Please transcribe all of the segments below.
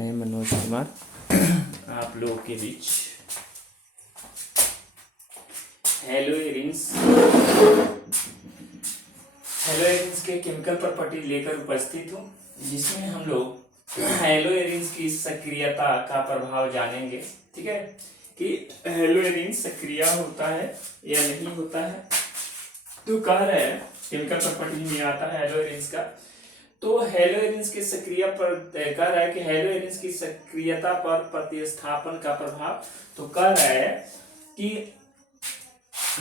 मैं मनोज कुमार आप लोगों के बीच हेलो एरिंग्स के केमिकल प्रॉपर्टी लेकर उपस्थित हूँ, जिसमें हम लोग हेलो एरिंग्स की सक्रियता का प्रभाव जानेंगे। ठीक है, कि हेलो एरिंग्स सक्रिय होता है या नहीं होता है। तो कह रहे हैं केमिकल प्रॉपर्टी में आता है हेलो एरिंग्स का। तो हेलो एरिंग्स की सक्रिय पर कह रहा है कि हेलो एरिंग्स की सक्रियता पर प्रतिस्थापन का प्रभाव। तो कह रहा है कि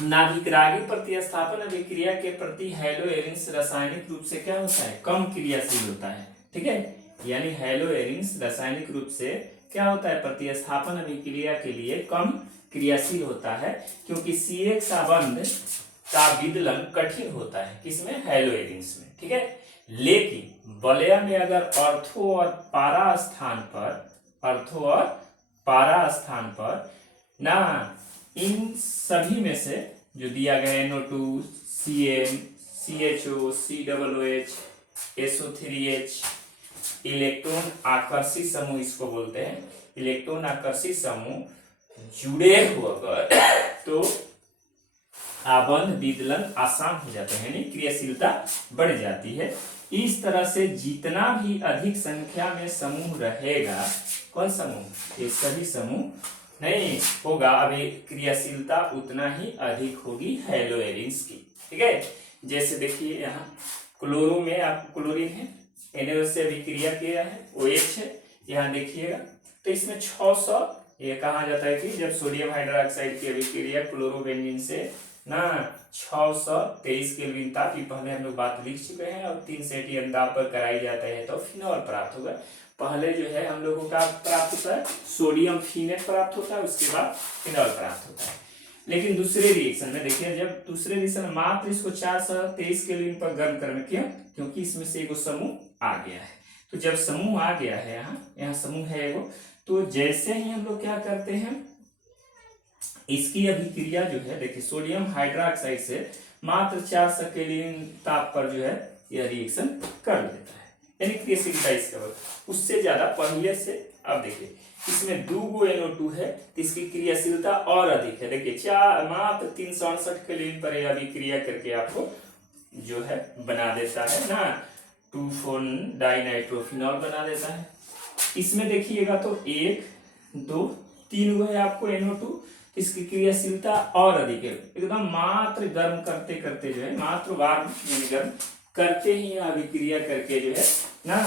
नाभिकरागी प्रतिस्थापन अभिक्रिया के प्रति हेलो एरिंग्स रासायनिक रूप से क्या होता है, कम क्रियाशील होता है। ठीक है, यानी हेलो एरिंग्स रासायनिक रूप से क्या होता है, प्रतिस्थापन अभिक्रिया के लिए कम क्रियाशील होता है, क्योंकि CX बंध का विदलन कठिन होता है किसमें, हेलो एरिंग्स में। ठीक है, लेकिन वलय में अगर ऑर्थो और पारा स्थान पर ना इन सभी में से जो दिया गया NO2, CN, CHO, COOH, SO3H electron Aakarshi समूह इसको बोलते हैं, इलेक्ट्रॉन आकर्षी समूह जुड़े होकर तो आबंध विदलन आसान हो जाता है, यानी क्रियाशीलता बढ़ जाती है। इस तरह से जितना भी अधिक संख्या में समूह रहेगा, कौन समूह, ये सभी समूह नहीं होगा, अभी क्रियाशीलता उतना ही अधिक होगी हेलो एरिंग्स की। ठीक है, जैसे देखिए यहाँ क्लोरो में आपको क्लोरीन है, Na से अभिक्रिया किया है, OH है, यहाँ देखिएगा तो इसमें 600, ये कहा जाता है कि जब सोडियम हाइड्रोक्साइड की अभिक्रिया क्लोरोबेंजीन से ना 623 केल्विन ताप की पहले हम लोग बात लिख चुके हैं, और 3 से ATM दाब पर कराई जाता है तो फिनॉल प्राप्त होगा। पहले जो है हम लोगों का प्राप्त होता है सोडियम फिनेट प्राप्त होता है, उसके बाद फिनॉल प्राप्त होता है। लेकिन दूसरे रिएक्शन में देखिए, जब दूसरे रिएक्शन मात्र इसको 423 केल्विन पर गर्म करने, क्यों, क्योंकि इसमें से एगो समूह आ गया है। तो जब समूह आ गया है, यहाँ समूह है एगो, तो जैसे ही हम लोग क्या करते हैं, इसकी अभिक्रिया जो है देखिए सोडियम हाइड्रोक्साइड से मात्र 400 केल्विन ताप पर जो है यह रिएक्शन कर लेता है, यानी क्रियाशीलता इसका उससे ज्यादा पहले से। अब देखिए इसमें 2 NO2 है तो इसकी क्रियाशीलता और अधिक है। देखिए मात्र 368 केल्विन पर यह अभिक्रिया करके आपको जो है बना देता है ना 2,4 डाइनाइट्रोफिनॉल बना देता है। इसमें देखिएगा तो 1 2 3 हुआ है आपको NO2, इसकी क्रियाशीलता और अधिक है एकदम। मात्र गर्म करते करते जो है, मात्र वार्म यानी गर्म करते ही अभिक्रिया करके जो है ना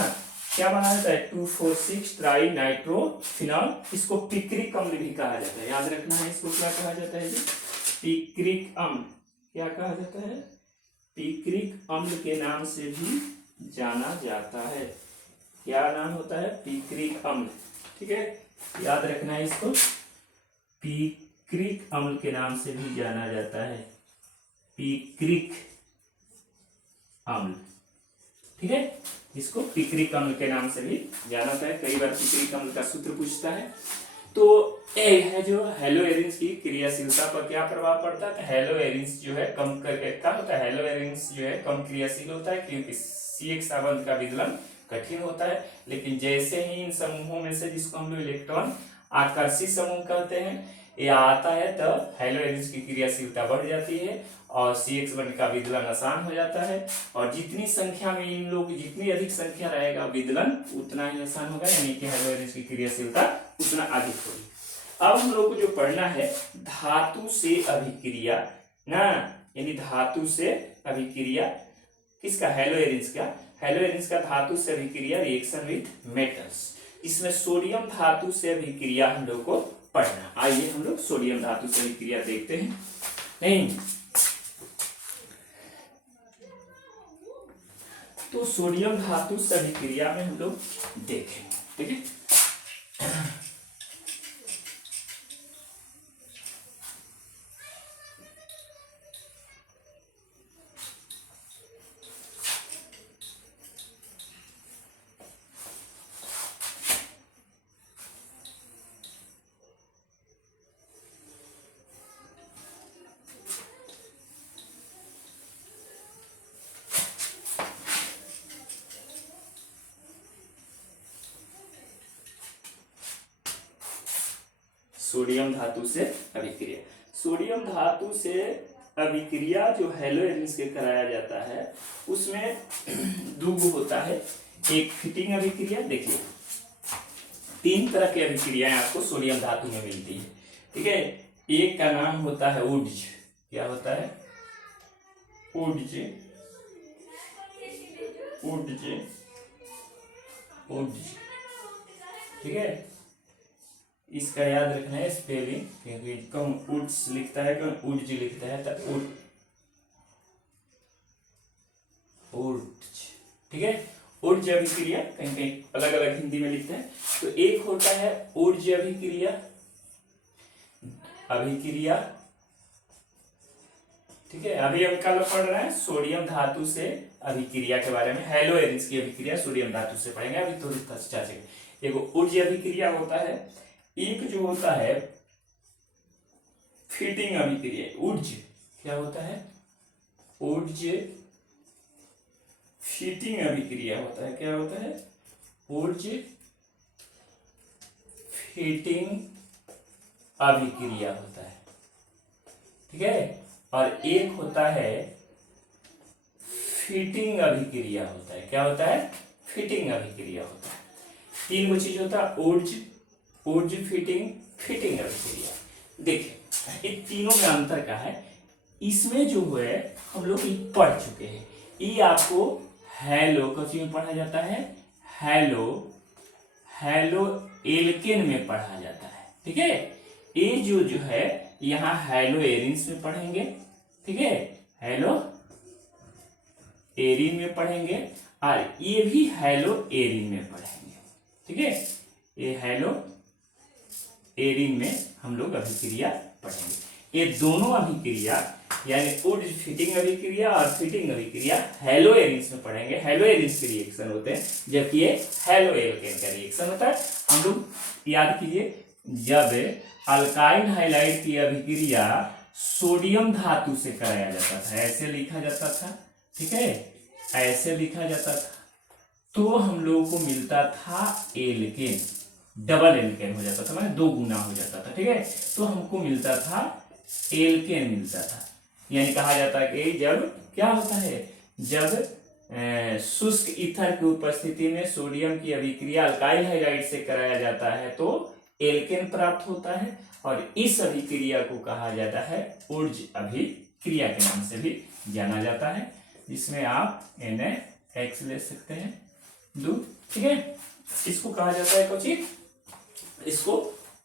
क्या बना देता है 2,4,6 ट्राइनाइट्रोफिनॉल। इसको पिक्रिक अम्ल भी कहा जाता है, याद रखना है इसको क्या कहा जाता है जी, पिक्रिक अम्ल। क्या कहा जाता है, पिक्रिक अम्ल के नाम से भी जाना जाता है। क्या नाम होता है, पिक्रिक अम्ल। ठीक है, याद रखना है इसको, पिक्रिक अम्ल के नाम से भी जाना जाता है, पिक्रिक अम्ल। ठीक है, इसको पिक्रिक अम्ल के नाम से भी जाना जाता है। कई बार पिक्रिक अम्ल का सूत्र पूछता है। तो ए है जो हेलो एरिंग्स की क्रियाशीलता पर क्या प्रभाव पड़ता है, हेलो एरिंग्स जो है कम क्या होता है, हेलो एरिंग्स जो है कम क्रियाशील होता है, क्योंकि CX बंध का विदलन कठिन होता है। लेकिन जैसे ही इन समूहों में से जिसको हम लोग इलेक्ट्रॉन आकर्षी समूह कहते हैं ये आता है, तो हेलो एरिंग्स की क्रियाशीलता बढ़ जाती है और CX बंध का विदलन आसान हो जाता है। और जितनी संख्या में इन लोग, जितनी अधिक संख्या रहेगा विदलन उतना ही आसान होगा, यानी कि हेलो एरिंग्स की क्रियाशीलता उतना अधिक होगी। अब हम लोग को जो पढ़ना है धातु से अभिक्रिया ना, यानी धातु से अभिक्रिया किसका, हेलो एरिंग्स का। हेलो एरिंग्स का धातु से अभिक्रिया रिएक्शन विथ मेटल्स। इसमें सोडियम धातु से अभिक्रिया हम लोग को पढ़ना। आइए हम लोग सोडियम धातु से अभिक्रिया देखते हैं। नहीं तो सोडियम धातु से अभिक्रिया में हम लोग देखें। ठीक है, सोडियम धातु से अभिक्रिया। सोडियम धातु से अभिक्रिया जो हैलोजेंस के कराया जाता है उसमें दो होता है। एक फिटिंग अभिक्रिया, देखिए 3 तरह की अभिक्रियाएं आपको सोडियम धातु में मिलती है, ठीक है। एक का नाम होता है उड्ज, क्या होता है? उड्ज, उड्ज, उड्ज, ठीक है। इसका याद रखना है स्पेलिंग, क्योंकि कौन उड्स लिखता है कौन उड्ज लिखता है, तो उड्ज, ठीक है। उड्ज अभिक्रिया कहीं कहीं अलग अलग हिंदी में लिखते हैं। तो एक होता है उड्ज अभिक्रिया, अभिक्रिया, ठीक है। अभी हम कल पढ़ रहे हैं सोडियम धातु से अभिक्रिया के बारे में, हैलोजेंस की अभिक्रिया सोडियम धातु से पढ़ेंगे अभी थोड़ी चाचे। एक उड्ज अभिक्रिया होता है, एक जो होता है फिटिंग अभिक्रिया। उड्ज क्या होता है? उड्ज फिटिंग अभिक्रिया होता है, क्या होता है? उड्ज फिटिंग अभिक्रिया होता है, ठीक है। और एक होता है फिटिंग अभिक्रिया होता है, क्या होता है? फिटिंग अभिक्रिया होता है। 3 गो चीज होता है, उड्ज, उड्ज फिटिंग, फिटिंग अभिक्रिया। देखिए इन तीनों में अंतर क्या है? इसमें जो है हम लोग पढ़ चुके हैं, ये आपको हैलो कौन में पढ़ा जाता है? हैलो, हैलो एल्केन में पढ़ा जाता है, ठीक है। ये जो है यहाँ हैलो एरिन्स में पढ़ेंगे, ठीक है, हैलो एरिन में पढ़ेंगे, और ये भी हैलो एरिन में पढ़ेंगे, ठीक है। ये हैलो एरिन में हम लोग अभिक्रिया पढ़ेंगे। ये दोनों अभिक्रिया यानी उड्ज फिटिंग अभिक्रिया और फिटिंग अभिक्रिया हैलो एरिन्स में पढ़ेंगे। हैलो एरिन्स के रिएक्शन होते हैं, जबकि ये हैलो एल्केन का रिएक्शन होता है। हम लोग याद कीजिए, जब अल्काइल हाइलाइड की अभिक्रिया सोडियम धातु से कराया जाता था, ऐसे लिखा जाता था, ठीक है, ऐसे लिखा जाता था, तो हम लोगों को मिलता था एल्केन, डबल एल्केन हो जाता था, मतलब 2 गुना हो जाता था, ठीक है। तो हमको मिलता था एल्केन मिलता था। यानी कहा जाता है कि जब क्या होता है, जब शुष्क ईथर की उपस्थिति में सोडियम की अभिक्रिया अल्काइल हाइलाइड से कराया जाता है तो एल्केन प्राप्त होता है, और इस अभिक्रिया को कहा जाता है उड्ज अभिक्रिया के नाम से भी जाना जाता है, जिसमें आप NaX ले सकते हैं, दूध, ठीक है। इसको कहा जाता है कुछ, इसको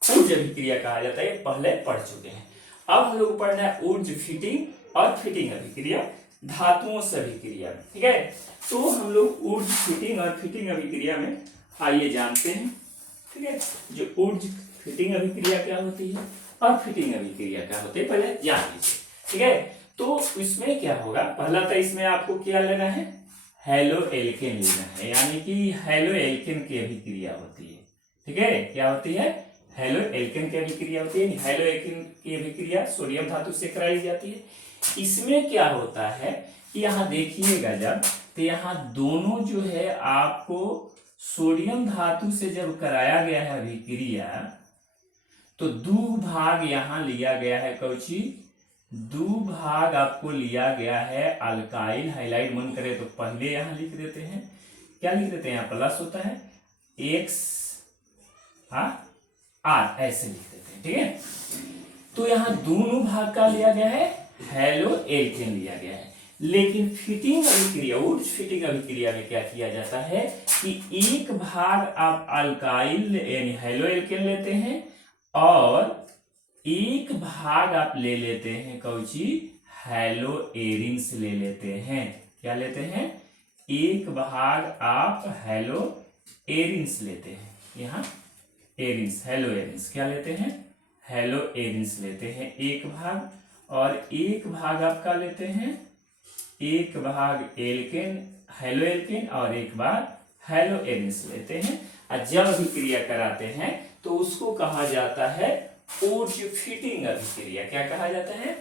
उड्ज अभिक्रिया कहा जाता है, पहले पढ़ चुके हैं। अब हम लोग पढ़ना है उड्ज फिटिंग और फिटिंग अभिक्रिया धातुओं से अभिक्रिया में, ठीक है। तो हम लोग उड्ज फिटिंग और फिटिंग अभिक्रिया में आइए जानते हैं, ठीक है। जो उड्ज फिटिंग अभिक्रिया क्या होती है और फिटिंग अभिक्रिया क्या होती है पहले जान लीजिए, ठीक है। तो इसमें क्या होगा, पहला तो इसमें आपको क्या लेना है, हैलो एल्केन लेना है, यानी कि हैलो एल्केन की अभिक्रिया होती है, ठीक है। क्या होती है? हैलो एल्केन की अभिक्रिया होती है। हैलो एल्केन की अभिक्रिया सोडियम धातु से कराई जाती है। इसमें क्या होता है कि यहाँ देखिएगा, जब तो यहाँ दोनों जो है आपको सोडियम धातु से जब कराया गया है अभिक्रिया, तो 2 भाग यहाँ लिया गया है, कौची 2 भाग आपको लिया गया है अल्काइल हाइलाइड। मन करे तो पहले यहाँ लिख देते हैं, क्या लिख देते हैं, यहाँ प्लस होता है X R, ऐसे लिख देते हैं, ठीक है। तो यहाँ दोनों भाग का लिया गया है हैलो एल्केन लिया गया है। लेकिन फिटिंग अभिक्रिया, उड्ज फिटिंग अभिक्रिया में क्या किया जाता है कि एक भाग आप अल्काइल यानी हैलो एल्केन लेते हैं और एक भाग आप ले लेते हैं कौची हैलो एरिन्स ले लेते हैं। क्या लेते हैं? एक भाग आप हैलो एरिन्स लेते हैं, यहाँ एरिन्स हैलो एरिन्स क्या लेते हैं, हैलो एरिन्स लेते हैं एक भाग, और एक भाग आपका लेते हैं, एक भाग एल्केन हैलो एल्केन और एक भाग हैलो एरिन्स लेते हैं। और जब अभिक्रिया कराते हैं तो उसको कहा जाता है उड्ज फिटिंग अभिक्रिया। क्या कहा जाता है?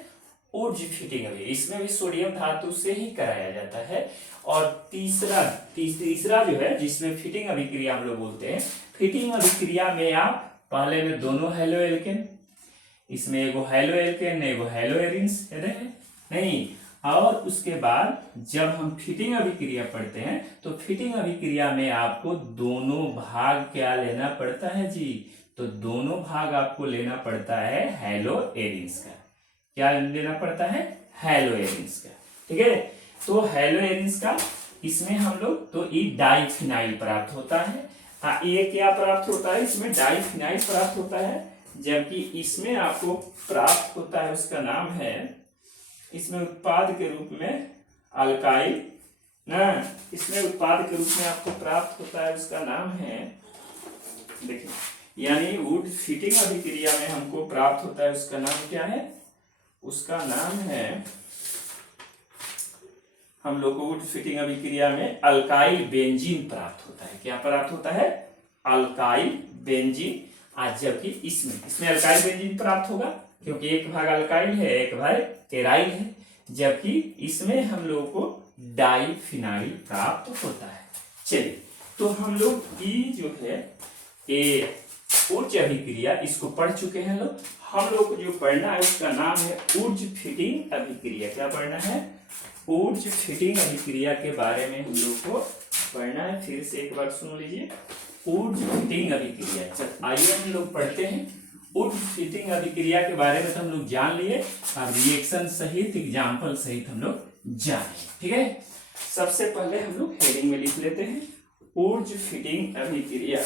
उड्ज फिटिंग अभिक्रिया। इसमें भी सोडियम धातु से ही कराया जाता है। और तीसरा जो है जिसमें फिटिंग अभिक्रिया हम लोग बोलते हैं, फिटिंग अभिक्रिया में आप पहले में दोनों हैलो एल्केन इसमें एगो हैलो एल्केन एगो हैलो एरिन्स है नहीं। और उसके बाद जब हम फिटिंग अभिक्रिया पढ़ते हैं तो फिटिंग अभिक्रिया में आपको दोनों भाग क्या लेना पड़ता है जी, तो दोनों भाग आपको लेना पड़ता है हैलो एरिन्स का। क्या लेना पड़ता है? हैलो एरिन्स का। ठीक है, तो हैलो एरिन्स का इसमें हम लोग तो ये डाइफिनाइल प्राप्त होता है। ये क्या प्राप्त होता है? इसमें डाइफिनाइल प्राप्त होता है, जबकि इसमें आपको प्राप्त होता है उसका नाम है, इसमें उत्पाद के रूप में अल्काइल ना, इसमें उत्पाद के रूप में आपको प्राप्त होता है उसका नाम है, देखिए, यानी वुड फिटिंग अभिक्रिया में हमको प्राप्त होता है उसका नाम क्या है? उसका नाम है, हम लोग को वुड फिटिंग अभिक्रिया में अल्काइल बेंजीन प्राप्त होता है। क्या प्राप्त होता है? Alkyl benzene. आज जबकि इसमें अल्काइल बेंजीन प्राप्त होगा क्योंकि एक भाग अल्काइल है एक भाग एराइल है, जबकि इसमें हम लोग को डाइफिनाइल प्राप्त होता है। चलिए, तो हम लोग ये जो है ये ऊर्ज अभिक्रिया इसको पढ़ चुके हैं लोग। हम लोग को जो पढ़ना है उसका नाम है ऊर्ज फिटिंग अभिक्रिया। क्या पढ़ना है? ऊर्ज फिटिंग अभिक्रिया के बारे में हम लोग को पढ़ना है। फिर से एक बार सुन लीजिए, ऊर्ज फिटिंग अभिक्रिया। चल आइए हम लोग पढ़ते हैं ऊर्ज फिटिंग अभिक्रिया के बारे में। तो हम लोग जान लिए, अब रिएक्शन सहित एग्जाम्पल सहित हम लोग जाने। ठीक है, सबसे पहले हम लोग हेडिंग में लिख लेते हैं ऊर्ज फिटिंग अभिक्रिया।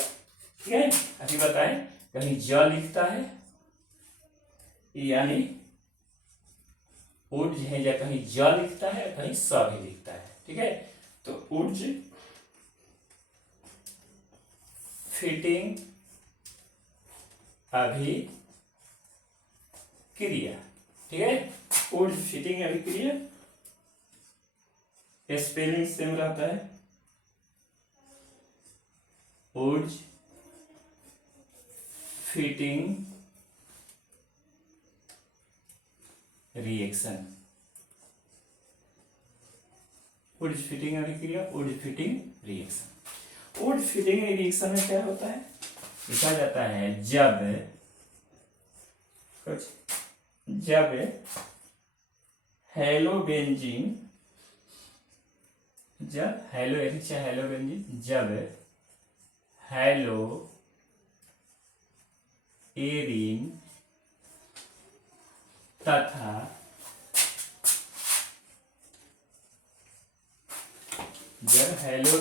ठीक है, अभी बताएं, कहीं ज लिखता है यानी ऊर्ज है, या कहीं ज लिखता है कहीं स भी लिखता है। ठीक है, तो ऊर्ज फिटिंग अभिक्रिया। ठीक है, ऊर्ज फिटिंग अभिक्रिया स्पेलिंग सेम रहता है, ऊर्ज फिटिंग रिएक्शन। ऊर्ज फिटिंग अभिक्रिया, ऊर्ज फिटिंग रिएक्शन। ऊर्ज फिटिंग रिएक्शन में क्या होता है? लिखा जाता है जब हेलोबेंजीन, जब हेलो हेलोबेंजीन, जब हेलो एरिन तथा जब हेलो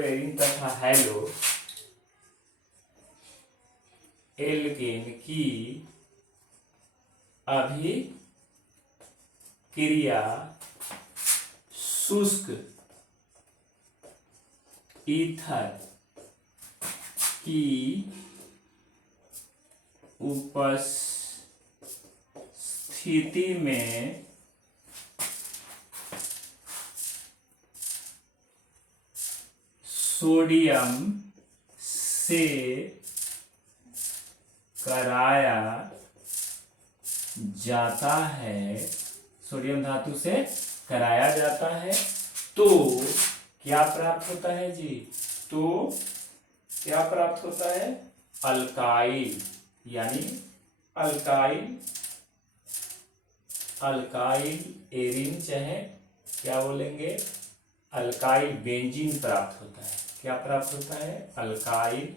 एरिन तथा हेलो एल्केन की अभिक्रिया शुष्क ईथर की उपस्थिति में सोडियम से कराया जाता है, सोडियम धातु से कराया जाता है, तो क्या प्राप्त होता है जी? तो क्या प्राप्त होता है? अल्काइल, यानी अल्काइल एरिन, चाहे क्या बोलेंगे, अल्काइल बेंजीन प्राप्त होता है। क्या प्राप्त होता है? अल्काइल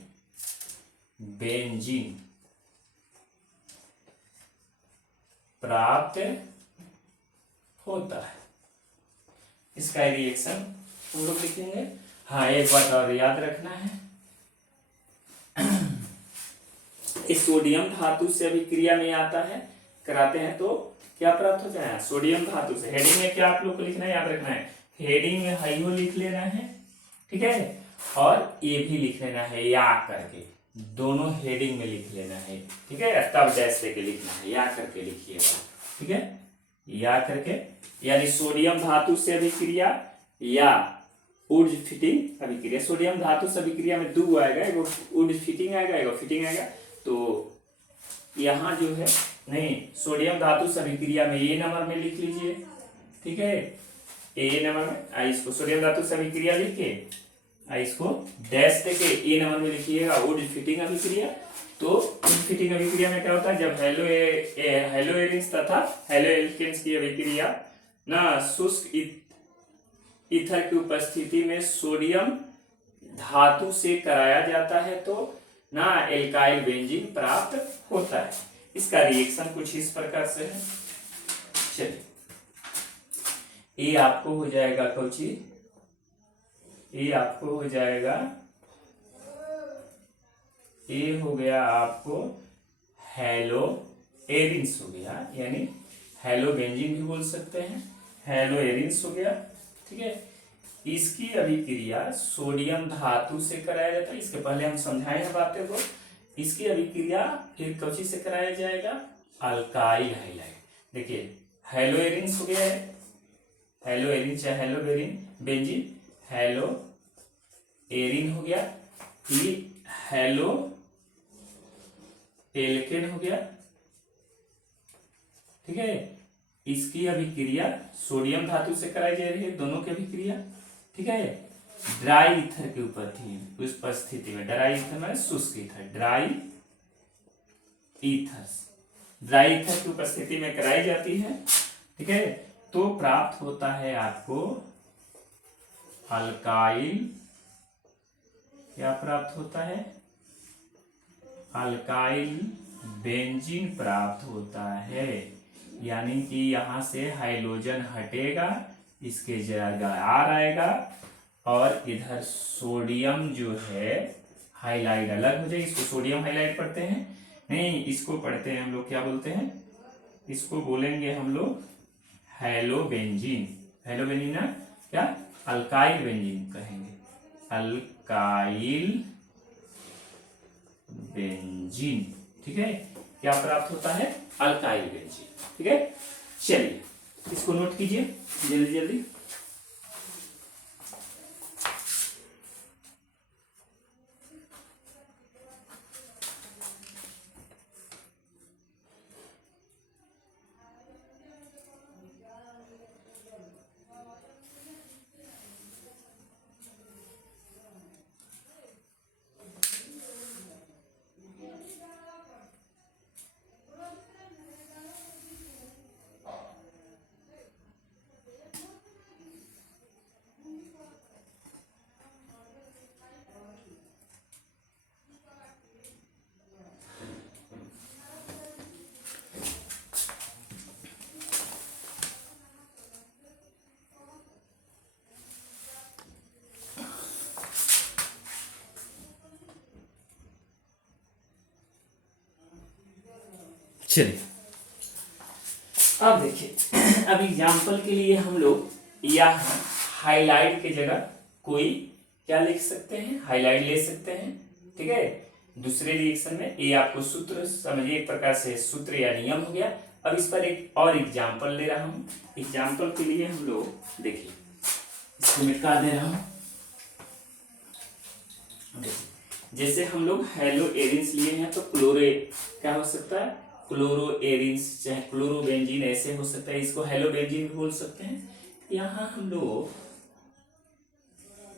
बेंजीन प्राप्त होता है। इसका रिएक्शन हम लोग लिखेंगे। हाँ, एक बात और याद रखना है, इस सोडियम धातु से अभिक्रिया में आता है, कराते हैं तो क्या प्राप्त होता है? सोडियम धातु से। हेडिंग में क्या आप लोग को लिखना है, याद रखना है, हेडिंग में हाइयो लिख लेना है। ठीक है, और ये भी लिख लेना है या करके, दोनों हेडिंग में लिख लेना है। ठीक है, तब डैश लेके लिखना है, या करके लिखिएगा। ठीक है, या करके, यानी सोडियम धातु से अभिक्रिया या ऊर्ज फिटिंग अभिक्रिया। सोडियम धातु से अभिक्रिया में दो आएगा, एगो ऊर्ज फिटिंग आएगा, एगो फिटिंग आएगा। तो यहाँ जो है, नहीं, सोडियम धातु से अभिक्रिया में ए नंबर में लिख लीजिए। ठीक है, ए नंबर में इसको सोडियम धातु से अभिक्रिया लिख के इसको डैश देके ए नंबर में लिखिएगा वुड फिटिंग अभिक्रिया। तो वुड फिटिंग अभिक्रिया में क्या होता है, जब हेलो एरिन्स तथा हेलो एल्केन्स की अभिक्रिया ना शुष्क ईथर की उपस्थिति में सोडियम धातु से कराया जाता है तो ना एल्काइल बेंजीन प्राप्त होता है। इसका रिएक्शन कुछ इस प्रकार से है। चलिए, ये आपको हो जाएगा कोची, ये आपको हो जाएगा, ये हो गया आपको हेलो एरिन्स हो गया, यानी हेलो बेंजीन भी बोल सकते हैं, हेलो एरिन्स हो गया। ठीक है, इसकी अभिक्रिया सोडियम धातु से कराया जाता है। इसके पहले हम समझाए हैं बातें को। इसकी अभिक्रिया फिर कौची से कराया जाएगा, अल्काइल हाइलाइड। देखिए हेलो एरिन्स हो गया है, हेलो एरिन चाहे हेलो बेंजीन, हेलो एरिन हो गया, फिर हेलो एल्केन हो गया। ठीक है, इसकी अभिक्रिया सोडियम धातु से कराई जा रही है, दोनों की अभिक्रिया। ठीक है, ड्राई ईथर के ऊपर थी उस परिस्थिति में, ड्राई ईथर में शुष्क ईथर, ड्राई ईथर की उपस्थिति में कराई जाती है। ठीक है, तो प्राप्त होता है आपको अल्काइल, क्या प्राप्त होता है, अल्काइल बेंजीन प्राप्त होता है। यानी कि यहां से हाइड्रोजन हटेगा, इसके जगह R आएगा और इधर सोडियम जो है हाइलाइड अलग हो जाएगी। इसको सोडियम हाइलाइड पढ़ते हैं, नहीं इसको पढ़ते हैं हम लोग, क्या बोलते हैं, इसको बोलेंगे हम लोग हेलो बेंजीन। हेलो बेंजीन ना क्या, अल्काइल बेंजीन कहेंगे, अल्काइल बेंजीन। ठीक है, क्या प्राप्त होता है, अल्काइल बेंजीन। ठीक है, चलिए इसको नोट कीजिए जल्दी जल्दी। चलिए अब देखिए, अब एग्जाम्पल के लिए हम लोग यहाँ हाईलाइट की जगह कोई क्या लिख सकते हैं, हाईलाइट ले सकते हैं। ठीक है, दूसरे रिएक्शन में ये आपको सूत्र समझिए, एक प्रकार से सूत्र या नियम हो गया। अब इस पर एक और एग्जाम्पल ले रहा हूं। एग्जाम्पल के लिए हम लोग देखिए, इसको मिटा दे रहा हूं। जैसे हम लोग हेलो एरिन्स लिए हैं तो क्लोरे क्या हो सकता है, क्लोरो एरिन्स चाहे क्लोरो बेंजीन ऐसे हो सकता है, इसको हेलो बेंजीन भी बोल सकते हैं। यहाँ हम लोग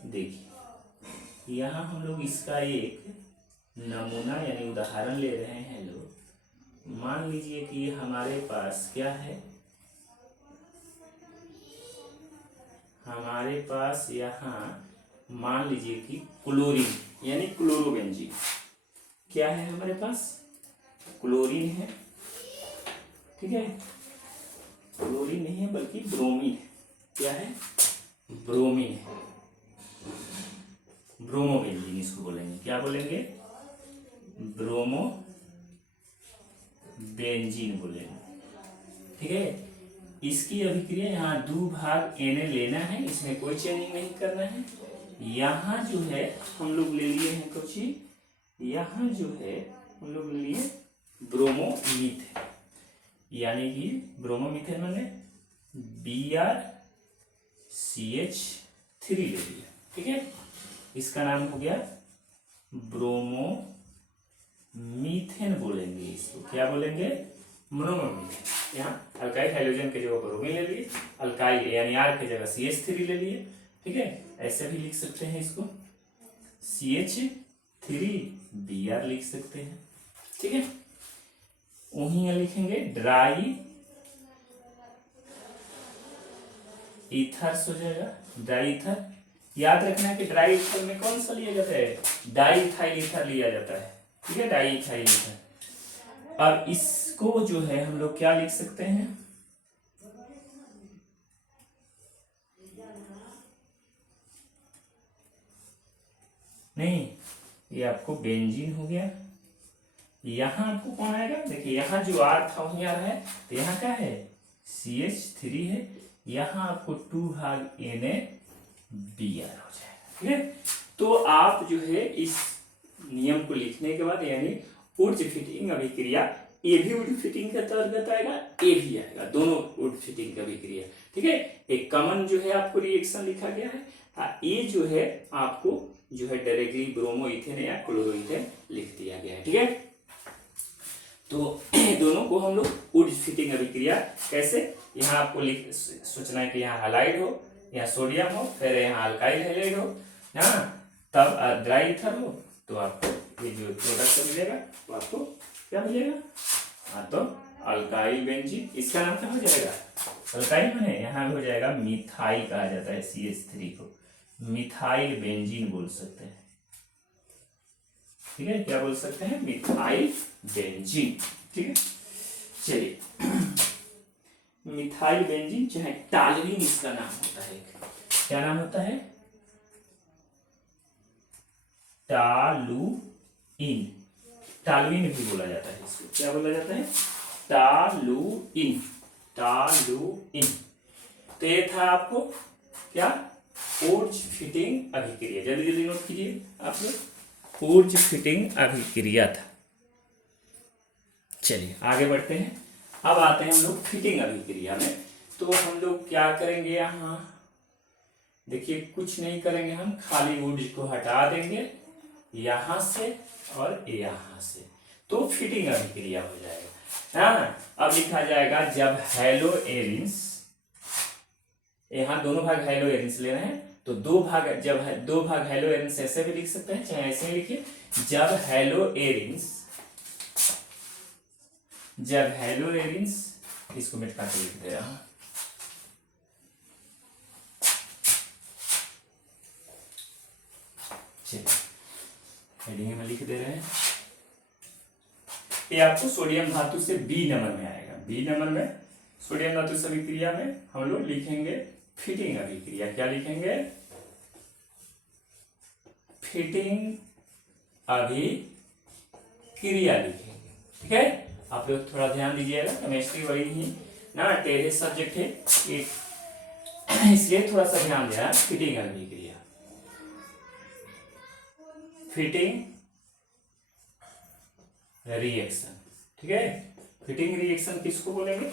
देखिए, यहाँ हम लोग इसका एक नमूना यानी उदाहरण ले रहे हैं लोग। मान लीजिए कि हमारे पास क्या है, हमारे पास यहाँ मान लीजिए कि क्लोरीन यानी क्लोरोबेंजीन, क्या है हमारे पास, क्लोरीन है। ठीक है, क्लोरीन नहीं है बल्कि ब्रोमीन है। क्या है, ब्रोमीन है, ब्रोमोबेंजीन इसको बोलेंगे, क्या बोलेंगे, ब्रोमो बेंजीन बोलेंगे। ठीक है, इसकी अभिक्रिया यहाँ 2 भाग Na लेना है, इसमें कोई चेंजिंग नहीं करना है। यहाँ जो है हम लोग ले लिए हैं कुछ, यहाँ जो है हम लोग ले लिए ब्रोमोमीथेन, यानी कि ब्रोमोमीथेन मैंने BrCH3 ले लिया। ठीक है, इसका नाम हो गया ब्रोमोमीथेन बोलेंगे, इसको क्या बोलेंगे, ब्रोमोमीथेन। यहाँ अल्काइल हाइड्रोजन के जगह ब्रोमीन ले लिए, अल्काइल यानी R की जगह CH3 ले लिए। ठीक है, ऐसे भी लिख सकते हैं इसको। CH3Br लिख सकते हैं। ठीक है, वहीं लिखेंगे ड्राई ईथर्स हो जाएगा, ड्राई ईथर। याद रखना कि ड्राई ईथर में कौन सा लिया जाता है, डाई इथाइल ईथर लिया जाता है। ठीक है, डाई इथाइल ईथर। अब इसको जो है हम लोग क्या लिख सकते हैं, नहीं ये आपको बेंजीन हो गया। यहां आपको कौन आएगा, देखिए यहां जो R था वहीं आ रहा है, तो यहाँ क्या है CH3 है, यहां आपको 2 भाग NaBr हो जाएगा। ठीक है, तो आप जो है इस नियम को लिखने के बाद, यानी ऊर्ज फिटिंग अभिक्रिया, ये भी ऊर्ज फिटिंग के अंतर्गत आएगा, ये भी आएगा, दोनों ऊर्ज फिटिंग का अभिक्रिया। ठीक है, एक कॉमन जो है आपको रिएक्शन लिखा गया है, ये जो है आपको जो है डायरेक्टली ब्रोमो इथेन या क्लोरोइथेन लिख दिया गया है। ठीक है, तो दोनों को हम लोग ऊर्ज फिटिंग अभिक्रिया कैसे, यहाँ आपको सोचना है कि यहाँ हैलाइड हो, यहाँ सोडियम हो, फिर यहाँ अल्काइल हैलाइड हो ना, तब ड्राई ईथर हो, तो आपको ये जो प्रोडक्ट मिलेगा तो आपको क्या मिलेगा, तो अल्काइल बेंजीन। इसका नाम क्या हो जाएगा, अल्काइल में यहाँ हो जाएगा मिथाइल कहा जाता है, CH3 को मिथाइल बेंजीन बोल सकते हैं। ठीक है, क्या बोल सकते हैं, मिथाइल बेंजीन। ठीक है, चलिए मिथाइल बेंजीन चाहे टालुइन इसका नाम होता है, क्या नाम होता है, टालुइन, टालुइन भी बोला जाता है इसको, क्या बोला जाता है, टालुइन, टालुइन। तो ये था आपको क्या, ऊर्ज फिटिंग अभिक्रिया। जल्दी जल्दी नोट कीजिए आप लोग, ऊर्ज फिटिंग अभिक्रिया था। चलिए आगे बढ़ते हैं, अब आते हैं हम लोग फिटिंग अभिक्रिया में। तो हम लोग क्या करेंगे, यहाँ देखिए कुछ नहीं करेंगे, हम खाली ऊर्ज को हटा देंगे यहां से और यहां से, तो फिटिंग अभिक्रिया हो जाएगा। हाँ, अब लिखा जाएगा जब हेलो एरिन्स, यहाँ दोनों भाग हेलो एरिन्स ले रहे हैं, तो दो भाग, जब है दो भाग हेलो एरिन्स ऐसे भी लिख सकते हैं, चाहे ऐसे ही लिखिए, जब हेलो एरिन्स, जब हेलो एरिन्स, इसको मैं काट लिख दे रहा हूं, चलिए हेडिंग में लिख दे रहे हैं, ये आपको सोडियम धातु से B नंबर में आएगा। B नंबर में सोडियम धातु से अभिक्रिया में हम लोग लिखेंगे फिटिंग अभिक्रिया। क्या लिखेंगे, फिटिंग अभिक्रिया लिखेंगे। ठीक है, आप लोग थोड़ा ध्यान दीजिएगा, केमिस्ट्री बड़ी ही ना टेढ़े सब्जेक्ट है, इसलिए थोड़ा सा ध्यान देना। फिटिंग अभिक्रिया, फिटिंग रिएक्शन। ठीक है, फिटिंग रिएक्शन किसको बोलेंगे,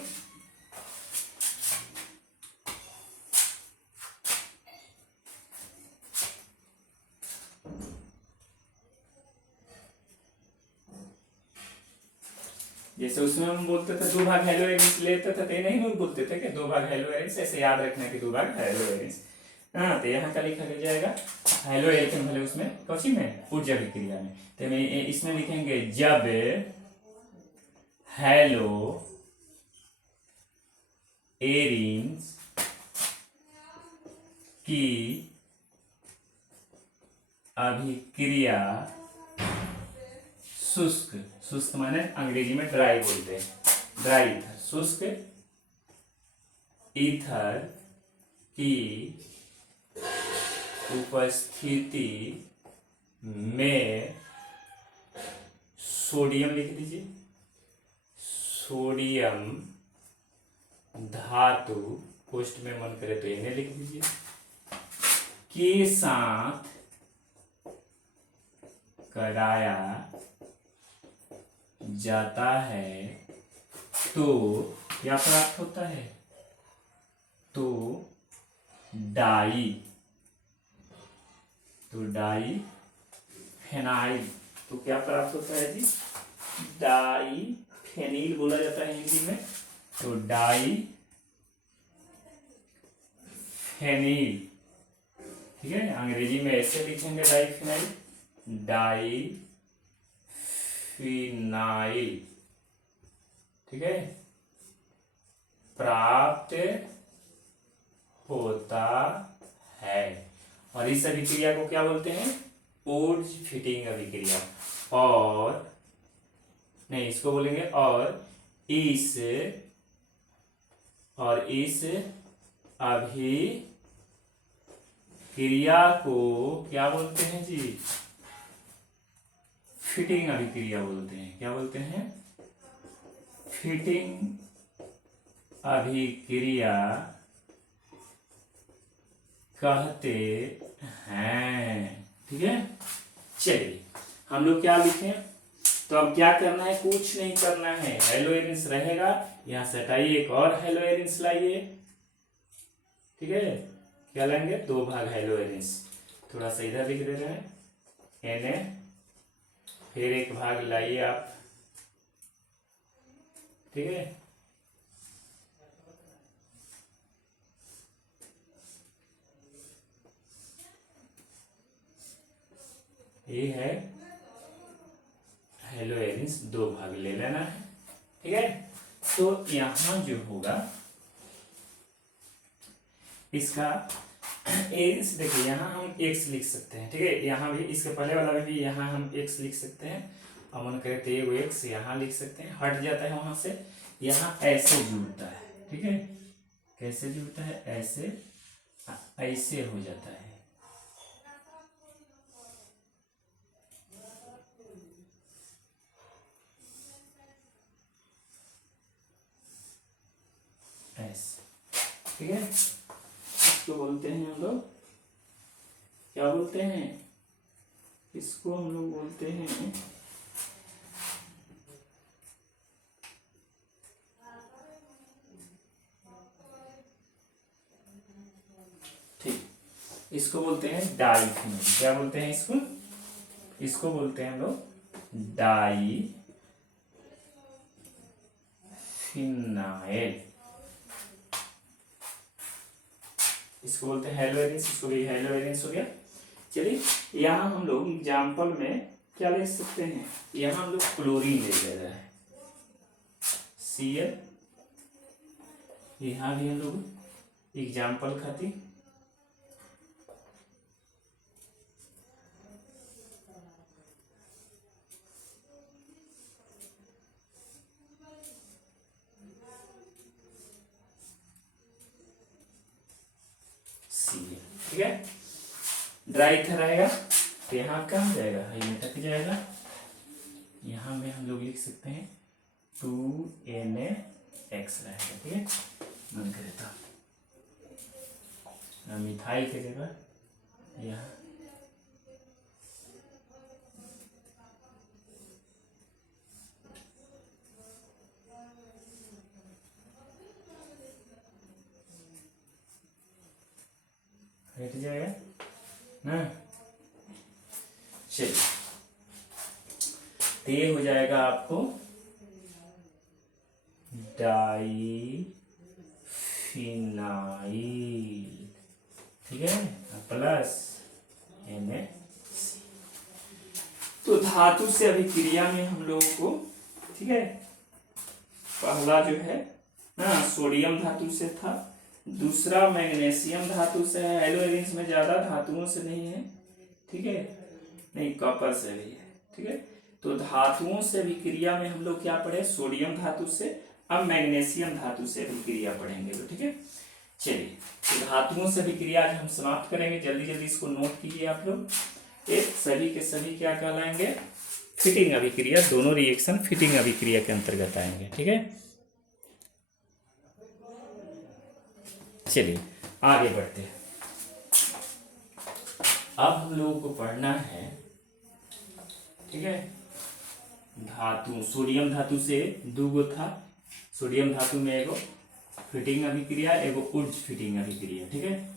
जैसे उसमें हम बोलते थे दो भाग हेलो एरिन्स लेते थे, तो नहीं बोलते थे कि दो भाग हेलो एरिन्स, ऐसे याद रखना कि दो भाग हेलो एरिन्स। हाँ, तो यहाँ का लिखा जाएगा हेलो एरिन वाले उसमें कौची में, ऊर्जा अभिक्रिया में, तो इसमें लिखेंगे जब हेलो एरिन्स की अभिक्रिया शुष्क, शुष्क माने अंग्रेजी में ड्राई बोलते हैं, ड्राई ईथर, शुष्क ईथर की उपस्थिति में सोडियम लिख दीजिए, सोडियम धातु, पोस्ट में मन करे तो इन्हें लिख दीजिए, के साथ कराया जाता है, तो क्या प्राप्त होता है, तो डाई, तो डाई फेनाइल, तो क्या प्राप्त होता है जी, डाई फेनिल बोला जाता है हिंदी में, तो डाई फेनिल ठीक है, अंग्रेजी में ऐसे लिखेंगे डाइफिनाइल, डाइफिनाइल, ठीक है, प्राप्त होता है। और इस अभिक्रिया को क्या बोलते हैं? ऊर्ज फिटिंग अभिक्रिया। और नहीं, इसको बोलेंगे और इस अभिक्रिया को क्या बोलते हैं जी? फिटिंग अभिक्रिया बोलते हैं। क्या बोलते हैं? फिटिंग अभिक्रिया कहते हैं। ठीक है, चलिए हम लोग क्या लिखें? तो अब क्या करना है? कुछ नहीं करना है, हेलो एरिन्स रहेगा, यहां से हटाइए, एक और हेलो एरिन्स लाइए। ठीक है, क्या लाएंगे? 2 भाग हेलो एरिन्स, थोड़ा सा इधर लिख दे रहे हैं Na, फिर 1 भाग लाइए आप। ठीक है, ये है हेलो एरिन्स, 2 भाग ले लेना है। ठीक है, तो यहां जो होगा इसका एरिन्स, देखिए यहाँ हम x लिख सकते हैं। ठीक है, यहाँ भी इसके पहले वाला में भी यहाँ हम x लिख सकते हैं। अब मन करे तो ये x यहाँ लिख सकते हैं, हट जाता है वहां से, यहाँ ऐसे जुड़ता है। ठीक है, कैसे जुड़ता है? ऐसे, ऐसे हो जाता है। ऐसे, ठीक है, इसको बोलते हैं हम लोग, क्या बोलते हैं? इसको हम लोग बोलते हैं ठीक, इसको बोलते हैं डाइफिनाइल। क्या बोलते हैं इसको? इसको बोलते हैं हम लोग डाइफिनाइल। इसको बोलते हैं हेलो एरिन्स, इसको भी हेलो एरिन्स हो गया। चलिए, यहाँ हम लोग एग्जाम्पल में क्या ले सकते हैं? यहाँ हम लोग क्लोरीन ले रहे हैं, Cl। यहाँ भी हम लोग एग्जाम्पल खातिर Cl। ठीक है, ड्राई था रहेगा तो यहाँ क्या हो जाएगा? ये टक जाएगा। यहाँ में हम लोग लिख सकते हैं 2Na(X) रहेगा। ठीक है, मन करे तो मिथाइल के जगह यहाँ हट जाएगा ना। चलिए, तो ये हो जाएगा आपको डाइफिनाइल। ठीक है, प्लस Na। तो धातु से अभिक्रिया में हम लोगों को, ठीक है, पहला जो है ना सोडियम धातु से था, दूसरा मैग्नीशियम धातु से है। हेलो एरिन्स में ज्यादा धातुओं से नहीं है। ठीक है, नहीं, कॉपर से भी है। ठीक है, तो धातुओं से अभिक्रिया में हम लोग क्या पढ़े? सोडियम धातु से। अब मैग्नीशियम धातु से अभिक्रिया पढ़ेंगे। तो ठीक है, चलिए, तो धातुओं से अभिक्रिया आज हम समाप्त करेंगे। जल्दी जल्दी इसको नोट कीजिए आप लोग। एक सभी के सभी क्या कहलाएंगे? फिटिंग अभिक्रिया। दोनों रिएक्शन फिटिंग अभिक्रिया के अंतर्गत आएंगे। ठीक है, चलिए आगे बढ़ते हैं। अब हम लोगों को पढ़ना है, ठीक है, धातु। सोडियम धातु से 2 गो था। सोडियम धातु में एगो फिटिंग अभिक्रिया, एगो ऊर्ज फिटिंग अभिक्रिया। ठीक है,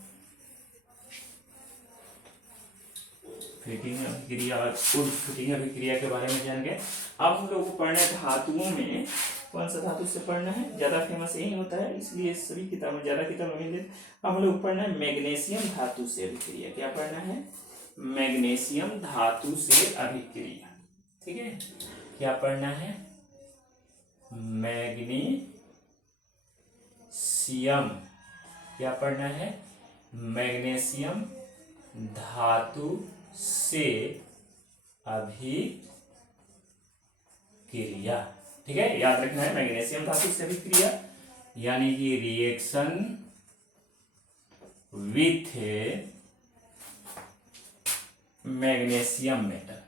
फिटिंग अभिक्रिया और उड फिटिंग अभिक्रिया के बारे में जान गए। अब हम लोग को पढ़ना है धातुओं में कौन सा धातु से पढ़ना है, ज्यादा फेमस यही होता है इसलिए सभी किताबें ज्यादा किताबें मिल जाती। अब हम लोग को पढ़ना है मैग्नीशियम धातु से अभिक्रिया। क्या पढ़ना है? मैग्नीशियम धातु से अभिक्रिया। ठीक है, क्या पढ़ना है? मैग्नीशियम। क्या पढ़ना है? मैग्नीशियम धातु से अभिक्रिया। ठीक है, याद रखना है मैग्नीशियम धातु से अभिक्रिया यानी कि reaction with magnesium metal.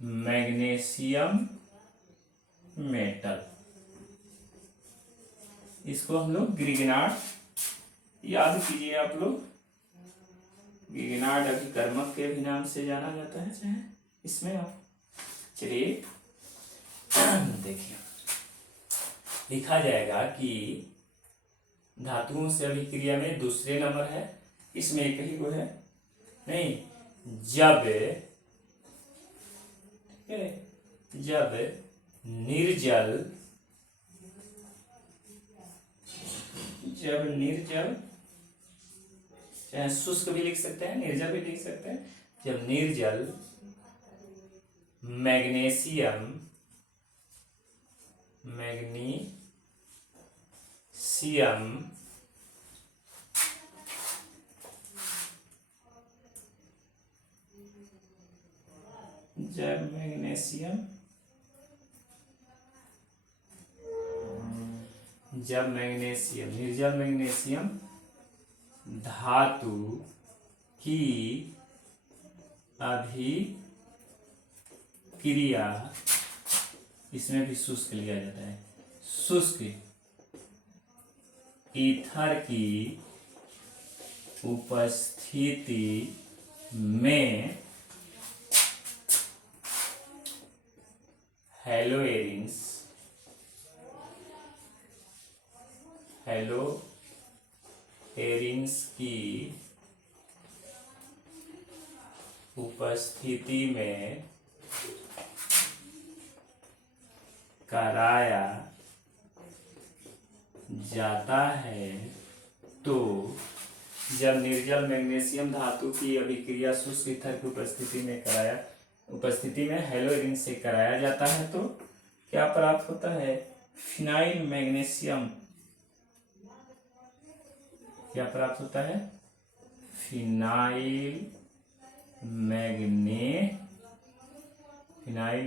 Magnesium metal, इसको हम लोग ग्रिग्नार्ड याद कीजिए। आप लोग ग्रिग्नार्ड अभिकर्मक के भी नाम से जाना जाता है चाहे इसमें। आप चलिए देखिए, लिखा जाएगा कि धातुओं से अभिक्रिया में दूसरे नंबर है, इसमें एक ही वो है नहीं, जब निर्जल चाहे शुष्क भी लिख सकते हैं, निर्जल भी लिख सकते हैं। जब निर्जल मैग्नीशियम निर्जल मैग्नीशियम धातु की अभिक्रिया, इसमें भी शुष्क लिया जाता है, शुष्क ईथर की उपस्थिति में हेलोएरिन्स की उपस्थिति में कराया जाता है। तो जब निर्जल मैग्नीशियम धातु की अभिक्रिया शुष्क ईथर की उपस्थिति में हेलोएरिन से कराया जाता है तो क्या प्राप्त होता है? Phenyl magnesium. क्या प्राप्त होता है? फिनाइल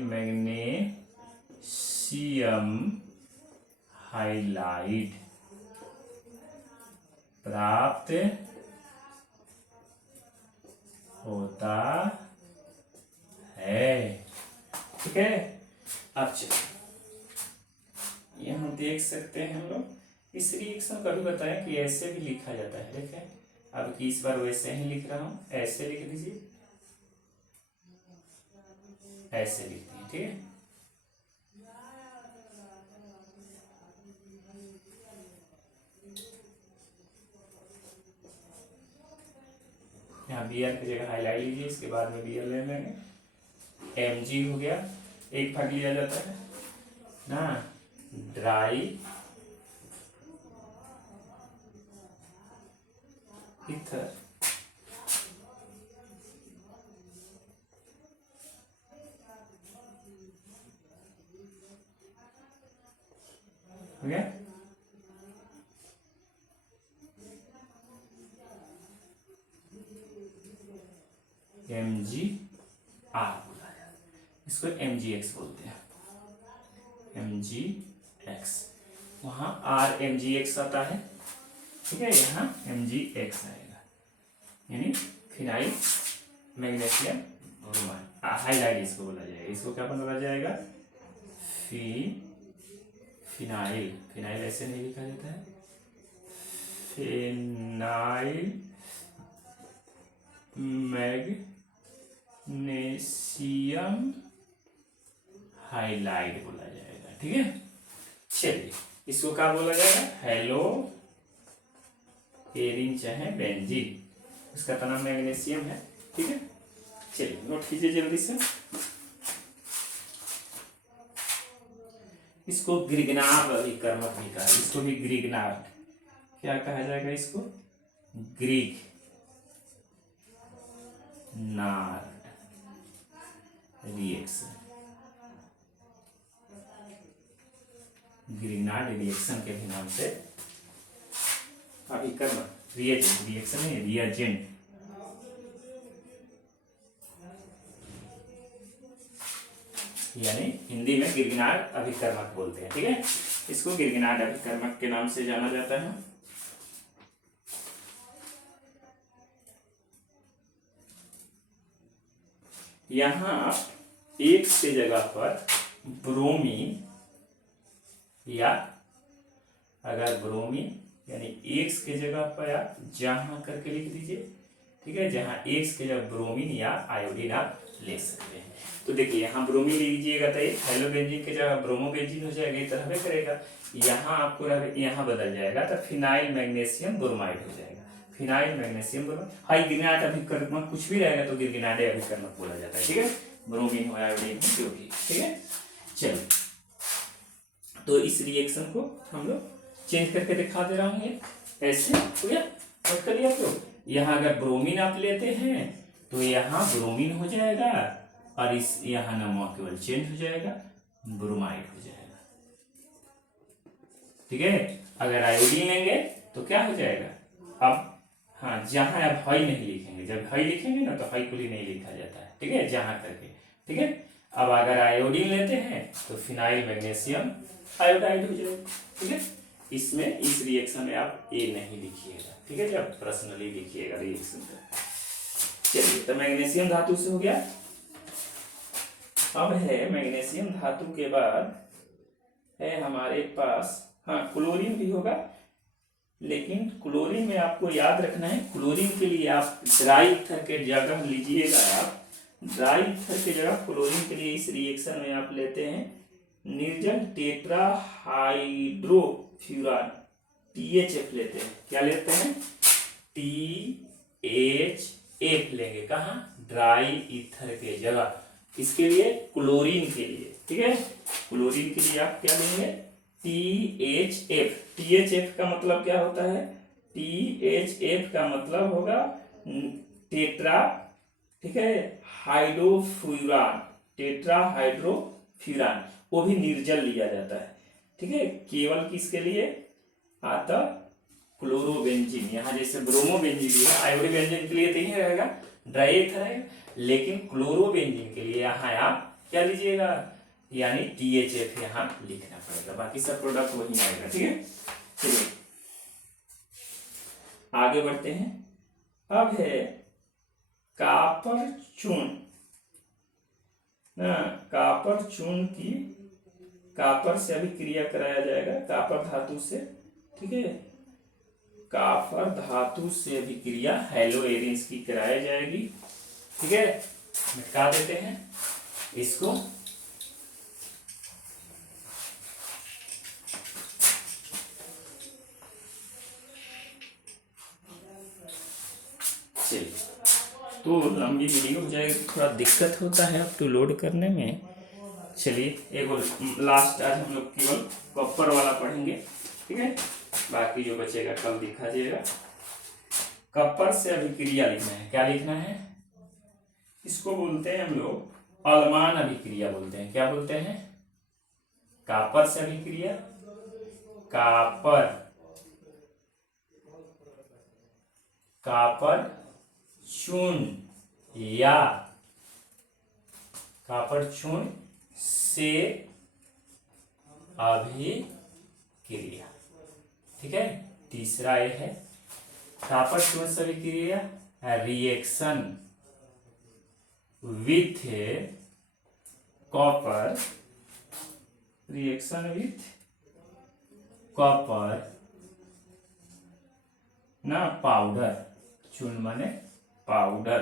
मैग्नीशियम हाइलाइड प्राप्त होता है। ठीक है, अब चलिए यहाँ देख सकते हैं हम लोग इस रिएक्शन कभी बताएं कि ऐसे भी लिखा जाता है। देखें, अब की इस बार वैसे ही लिख रहा हूं, ऐसे लिख दीजिए, ऐसे लिखते हैं। ठीक है, यहाँ Br की जगह हाईलाइट लीजिए, इसके बाद में Br ले लेंगे। Mg हो गया, एक भाग लिया जाता है ना, ड्राई ईथर हो गया। MgR बोला है, इसको MgX बोलते हैं, MgX। वहां R MgX आता है। ठीक है, यहाँ MgX आएगा, यानी फिनाइल मैग्नीशियम ब्रोमाइड हाइलाइट इसको बोला जाएगा। इसको क्या बोला जाएगा? फिनाइल ऐसे नहीं लिखा जाता है, फिनाइल मैग्नीशियम हाइलाइट बोला जाएगा। ठीक है, चलिए इसको क्या बोला जाएगा, हेलो एरिन चाहे बेंजीन, उसका तो नाम मैग्नीशियम है। ठीक है, चलिए नोट कीजिए जल्दी से। इसको ग्रिग्नार्ड अभिकर्मक भी कहा, इसको भी ग्रिग्नार्ड क्या कहा जाएगा, इसको ग्रीक नार्ड रिएक्शन, ग्रिग्नार्ड रिएक्शन के भी नाम से अभिकर्मक, रिएजेंट, रिएक्शन नहीं रिएजेंट, यानी हिंदी में गिरगिनार्ड अभिकर्मक बोलते हैं। ठीक है, इसको गिरगिनार्ड अभिकर्मक के नाम से जाना जाता है। यहां एक्स के जगह पर ब्रोमीन, या अगर ब्रोमीन यानी एक्स के जगह पर आप जहां करके लिख दीजिए। ठीक है, जहां एक्स के जगह ब्रोमीन या आयोडीन आप ले सकते हैं। तो देखिए यहाँ ब्रोमीन ले लीजिएगा तो एक हेलोबेंजीन के जगह ब्रोमोबेंजीन हो जाएगा, तो रहबे करेगा। यहाँ आपको यहाँ बदल जाएगा तो फिनाइल मैग्नीशियम ब्रोमाइड हो जाएगा, फिनाइल मैग्नीशियम ब्रोमाइड। हाई गिरगिनाट अभिकर्मक कुछ भी रहेगा तो गिरगिनाटे अभिकर्मक बोला जाता है। ठीक है, ब्रोमीन हो आयोडीन हो जो भी। ठीक है, चलिए तो इस रिएक्शन को हम लोग चेंज करके दिखा दे रहा हूँ, ऐसे हो गया। नोट कर लिया, तो यहाँ अगर ब्रोमीन आप लेते हैं तो यहाँ ब्रोमीन हो जाएगा, और इस यहाँ नमक केवल चेंज हो जाएगा, ब्रोमाइड हो जाएगा। ठीक है, अगर आयोडीन लेंगे तो क्या हो जाएगा, अब हाँ जहां अब हाई नहीं लिखेंगे, जब हाई लिखेंगे ना तो हाई कुली नहीं लिखा जाता है। ठीक है, जहां करके। ठीक है, अब अगर आयोडीन लेते हैं तो फिनाइल मैग्नीशियम आयोडाइड हो जाएगा। ठीक है, इसमें इस रिएक्शन में आप ए नहीं लिखिएगा। ठीक है, जब पर्सनली लिखिएगा रिएक्शन का। चलिए तो मैग्नीशियम धातु से हो गया। अब है मैग्नीशियम धातु के बाद है हमारे पास, हाँ क्लोरीन भी होगा, लेकिन क्लोरीन में आपको याद रखना है, क्लोरीन के लिए आप ड्राई ईथर के जगह लीजिएगा, आप ड्राई ईथर के जगह क्लोरीन के लिए इस रिएक्शन में आप लेते हैं निर्जल टेट्रा हाइड्रोफ्यूरान, THF लेते हैं। क्या लेते हैं, THF लेंगे, कहाँ, ड्राई ईथर के जगह, इसके लिए क्लोरीन के लिए। ठीक है, क्लोरीन के लिए आप क्या लेंगे, THF। THF का मतलब क्या होता है, THF का मतलब होगा टेट्रा, ठीक है, हाइड्रोफ्यूरान, टेट्रा हाइड्रोफ्यूरान, वो भी निर्जल लिया जाता है। ठीक है, केवल किसके लिए आता, क्लोरोबेंजीन, यहाँ जैसे ब्रोमोबेंजीन है, आयोडीबेंजीन के लिए तो ही रहेगा, ड्राई ईथर है, लेकिन क्लोरोबेंजीन के लिए यहाँ आप क्या लीजिएगा, यानी THF यहाँ लिखना पड़ेगा, बाकी सब प्रोडक्ट वही आएगा। ठीक है, चलिए आगे बढ़ते हैं। अब है कापर चून, कापर चून की, कापर से अभी क्रिया कराया जाएगा, कापर धातु से। ठीक है, कापर धातु से अभिक्रिया हेलो एरिन्स की कराई जाएगी। ठीक है, मिटा देते हैं इसको। चलिए तो लंबी वीडियो हो जाएगी, थोड़ा दिक्कत होता है अब तो लोड करने में। चलिए एक लास्ट आज हम लोग केवल कॉपर वाला पढ़ेंगे। ठीक है, बाकी जो बचेगा कल दिखा जाएगा। कॉपर से अभिक्रिया लिखना है, क्या लिखना है, इसको बोलते हैं हम लोग अलमान अभिक्रिया बोलते हैं। क्या बोलते हैं, कॉपर से अभिक्रिया, कॉपर, कॉपर चून या कॉपर चून से अभिक्रिया। ठीक है, तीसरा ये है कॉपर चून से अभिक्रिया, reaction with copper, reaction with copper ना पाउडर, चून माने पाउडर।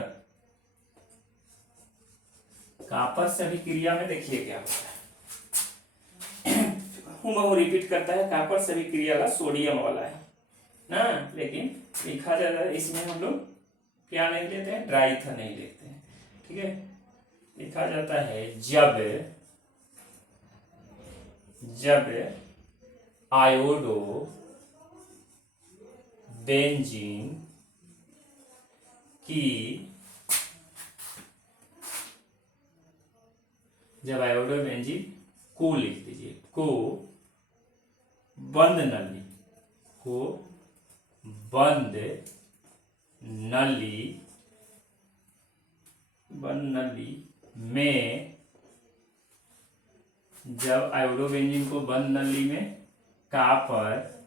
कॉपर से अभिक्रिया में देखिए क्या होता है, हूबहू रिपीट करता है कहाँ पर, सभी क्रिया का सोडियम वाला है ना, लेकिन लिखा जाता है इसमें हम लोग क्या नहीं लेते हैं, ड्राई ईथर नहीं लेते हैं। ठीक है, लिखा जाता है जब आयोडो बेंजीन की जब आयोडो बेंजीन को लिख दीजिए, को बंद नली, को बंद नली में, जब आयोडोबेंजीन को बंद नली में कॉपर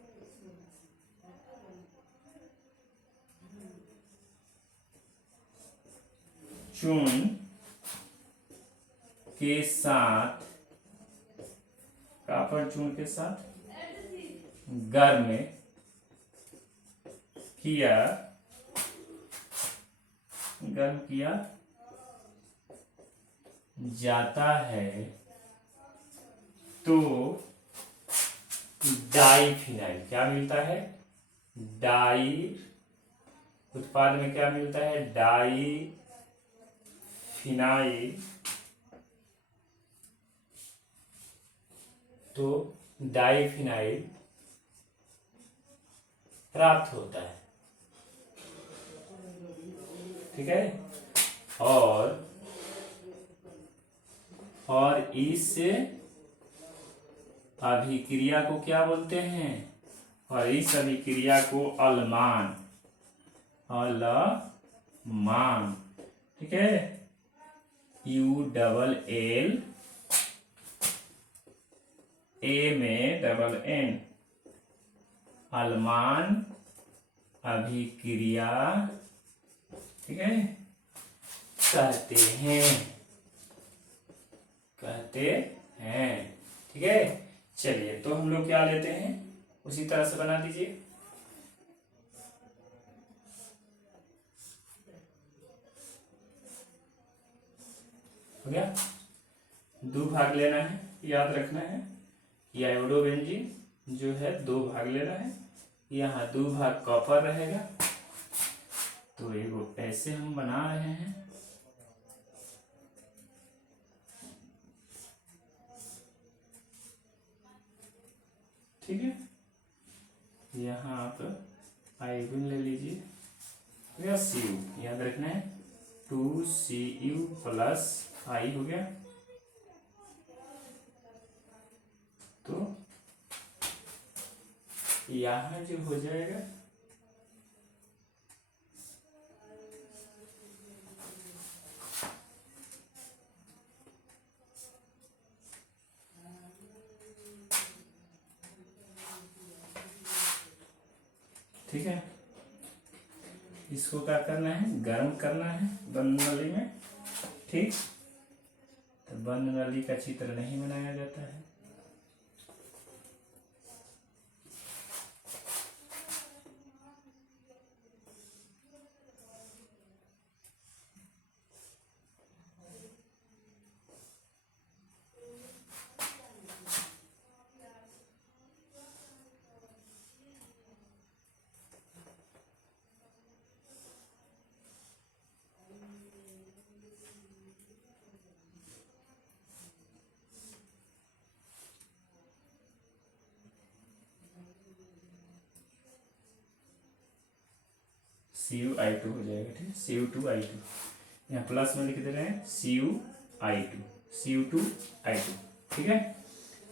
चून के साथ गर्म किया जाता है तो डाईफिनाइल क्या मिलता है, उत्पाद में क्या मिलता है, डाईफिनाइल। तो डाईफिनाइल प्राप्त होता है। ठीक है, और इस अभिक्रिया को क्या बोलते हैं, और इस अभिक्रिया को अलमान। ठीक है, ULL A में डबल N, अलमान अभिक्रिया, ठीक है, कहते हैं। ठीक है, चलिए तो हम लोग क्या लेते हैं, उसी तरह से बना दीजिए। हो गया, 2 भाग लेना है, याद रखना है कि आयोडोबेंजीन जो है 2 भाग लेना है, यहाँ 2 भाग कॉपर रहेगा। तो एगो ऐसे हम बना रहे हैं, ठीक है, यहाँ आप आयोडीन ले लीजिए, Cu याद रखना है, 2Cu प्लस I हो गया। तो यहाँ जो हो जाएगा ठीक है, इसको क्या करना है, गर्म करना है बंद नली में। ठीक, तो बंद नली का चित्र नहीं बनाया जाता है। Cu(I2) हो जाएगा। ठीक है, Cu2I2, यहाँ प्लस में लिख दे रहे हैं Cu2I2। ठीक है,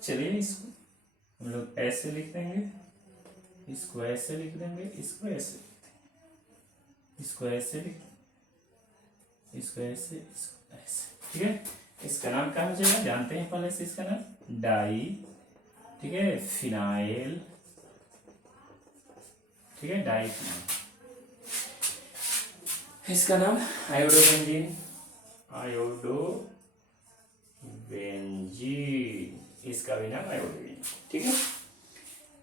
चलिए इसको हम लोग ऐसे लिख देंगे, इसको ऐसे लिख देंगे, इसको ऐसे लिख देंगे, इसको ऐसे लिख, इसको ऐसे, इसको ऐसे। ठीक है, इसका नाम क्या हो जाएगा, जानते हैं पहले से इसका नाम, डाई, ठीक है, फिनाइल। ठीक है, डाई फिनाइल, इसका नाम आयोडोबेंजीन, इसका भी नाम आयोडोबेंजीन। ठीक है,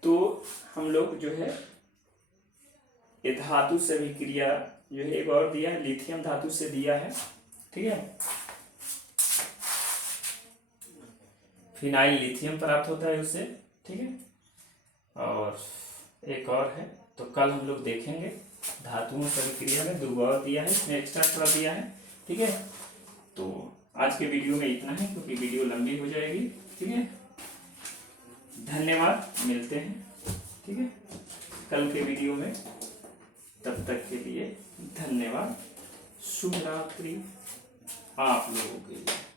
तो हम लोग जो है ये धातु से भी क्रिया जो है, एक और दिया है, लिथियम धातु से दिया है। ठीक है, फिनाइल लिथियम प्राप्त होता है उससे। ठीक है। और एक और है, तो कल हम लोग देखेंगे धातुओं की क्रिया में 2 और दिया है, इसमें एक्स्ट्रा थोड़ा दिया है, ठीक है। तो आज के वीडियो में इतना है, क्योंकि वीडियो लंबी हो जाएगी, ठीक है। धन्यवाद, मिलते हैं, ठीक है, कल के वीडियो में। तब तक के लिए धन्यवाद, शुभ रात्रि आप लोगों के लिए।